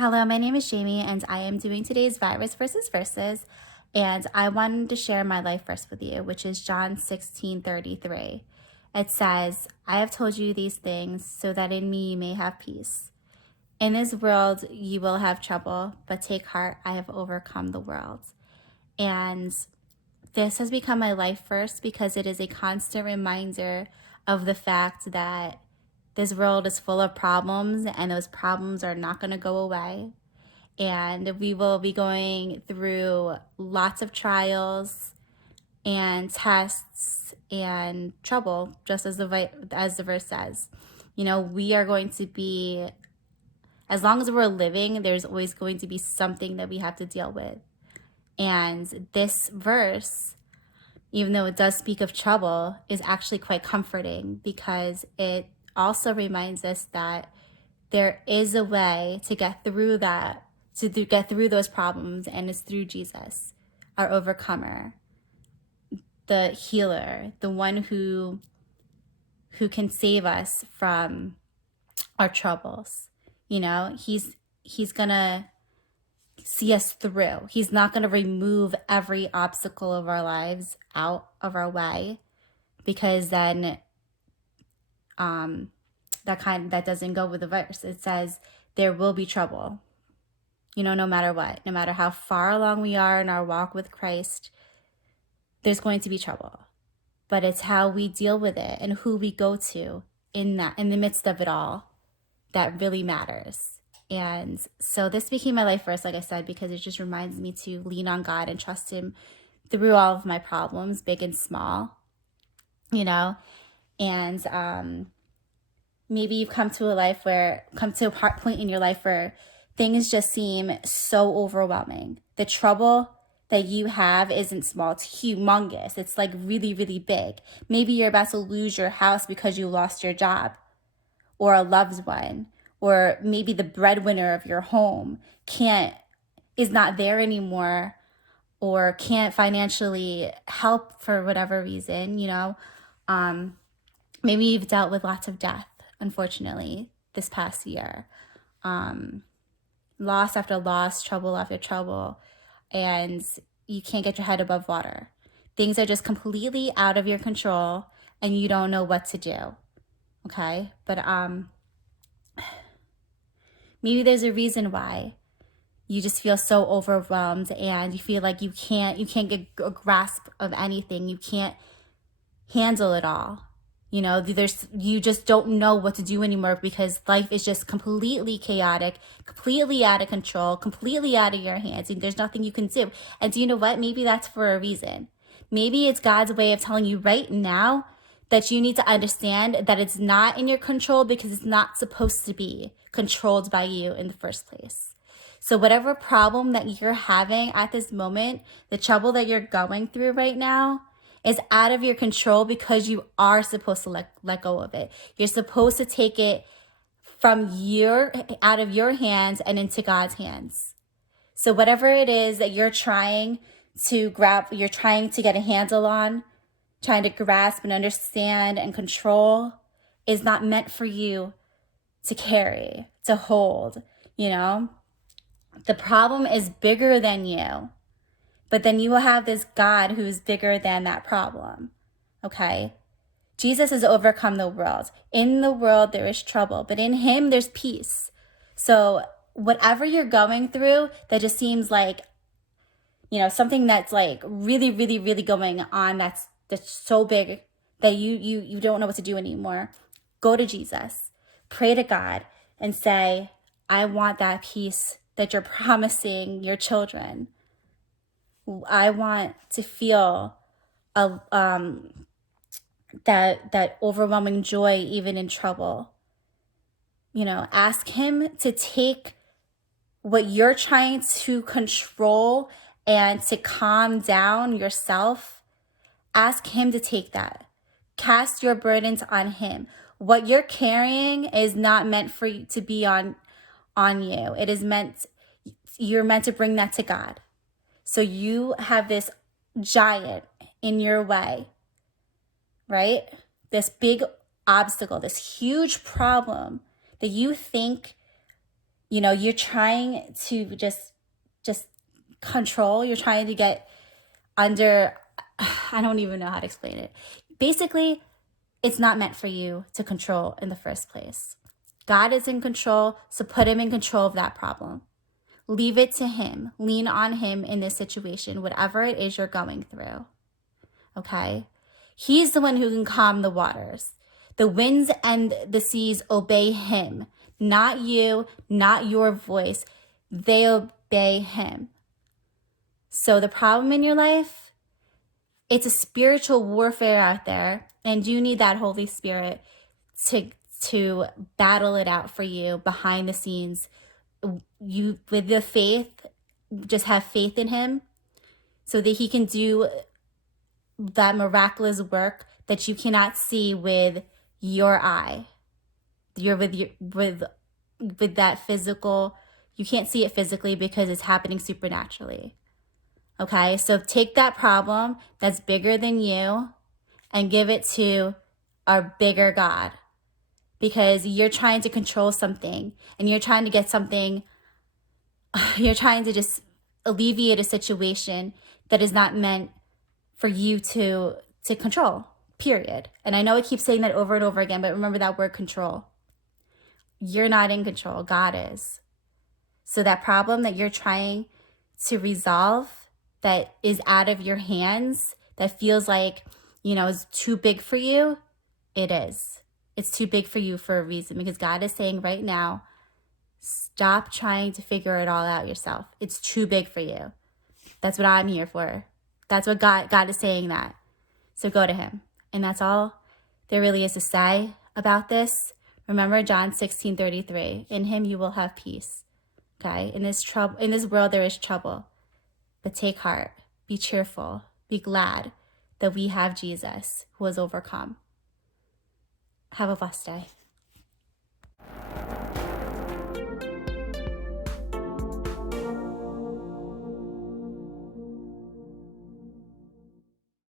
Hello, my name is Jamie, and I am doing today's Virus versus Verses. And I wanted to share my life verse with you, which is John 16:33. It says, I have told you these things so that in me you may have peace. In this world you will have trouble, but take heart, I have overcome the world. And this has become my life verse because it is a constant reminder of the fact that this world is full of problems and those problems are not going to go away. And we will be going through lots of trials and tests and trouble, just as the verse says. We are going to be, as long as we're living, there's always going to be something that we have to deal with. And this verse, even though it does speak of trouble, is actually quite comforting because it also reminds us that there is a way to get through that, to get through those problems, and it's through Jesus, our overcomer, the healer, the one who can save us from our troubles. He's gonna see us through. He's not gonna remove every obstacle of our lives out of our way, because then that doesn't go with the verse. It says there will be trouble, no matter what, no matter how far along we are in our walk with Christ, there's going to be trouble. But it's how we deal with it and who we go to in the midst of it all, that really matters. And so this became my life verse, like I said, because it just reminds me to lean on God and trust him through all of my problems, big and small, and maybe you've come to a point in your life where things just seem so overwhelming. The trouble that you have isn't small, it's humongous. It's like really, really big. Maybe you're about to lose your house because you lost your job, or a loved one, or maybe the breadwinner of your home is not there anymore, or can't financially help for whatever reason, Maybe you've dealt with lots of death, unfortunately, this past year. Loss after loss, trouble after trouble, and you can't get your head above water. Things are just completely out of your control and you don't know what to do. Okay? But maybe there's a reason why you just feel so overwhelmed and you feel like you can't get a grasp of anything. You can't handle it all. You just don't know what to do anymore because life is just completely chaotic, completely out of control, completely out of your hands, and there's nothing you can do. And do you know what? Maybe that's for a reason. Maybe it's God's way of telling you right now that you need to understand that it's not in your control because it's not supposed to be controlled by you in the first place. So whatever problem that you're having at this moment, the trouble that you're going through right now, is out of your control because you are supposed to let go of it. You're supposed to take it out of your hands and into God's hands. So whatever it is that you're trying to you're trying to get a handle on, trying to grasp and understand and control, is not meant for you to carry, to hold, The problem is bigger than you. But then you will have this God who's bigger than that problem, okay? Jesus has overcome the world. In the world, there is trouble, but in him, there's peace. So whatever you're going through that just seems like, something that's like really, really, really going on that's so big that you don't know what to do anymore, go to Jesus. Pray to God and say, I want that peace that you're promising your children. I want to feel that overwhelming joy even in trouble. Ask him to take what you're trying to control and to calm down yourself. Ask him to take that. Cast your burdens on him. What you're carrying is not meant for you to be on you. You're meant to bring that to God. So you have this giant in your way, right? This big obstacle, this huge problem that you think you're trying to just control. You're trying to get under, I don't even know how to explain it. Basically, it's not meant for you to control in the first place. God is in control, so put him in control of that problem. Leave it to him. Lean on him in this situation, whatever it is you're going through. Okay? He's the one who can calm the waters. The winds and the seas obey him, not you, not your voice. They obey him. So the problem in your life, it's a spiritual warfare out there, and you need that Holy Spirit to battle it out for you behind the scenes. You, with the faith, just have faith in him so that he can do that miraculous work that you cannot see with your eye. You're with that physical, you can't see it physically because it's happening supernaturally. Okay, so take that problem that's bigger than you and give it to our bigger God, because you're trying to control something and you're trying to get something, you're trying to just alleviate a situation that is not meant for you to control, period. And I know I keep saying that over and over again, but remember that word control. You're not in control, God is. So that problem that you're trying to resolve that is out of your hands, that feels like, is too big for you, it is. It's too big for you for a reason, because God is saying right now, stop trying to figure it all out yourself. It's too big for you. That's what I'm here for. That's what God is saying that. So go to him. And that's all there really is to say about this. Remember John 16:33. In him you will have peace. Okay? In this world there is trouble. But take heart. Be cheerful. Be glad that we have Jesus who has overcome. Have a blessed day.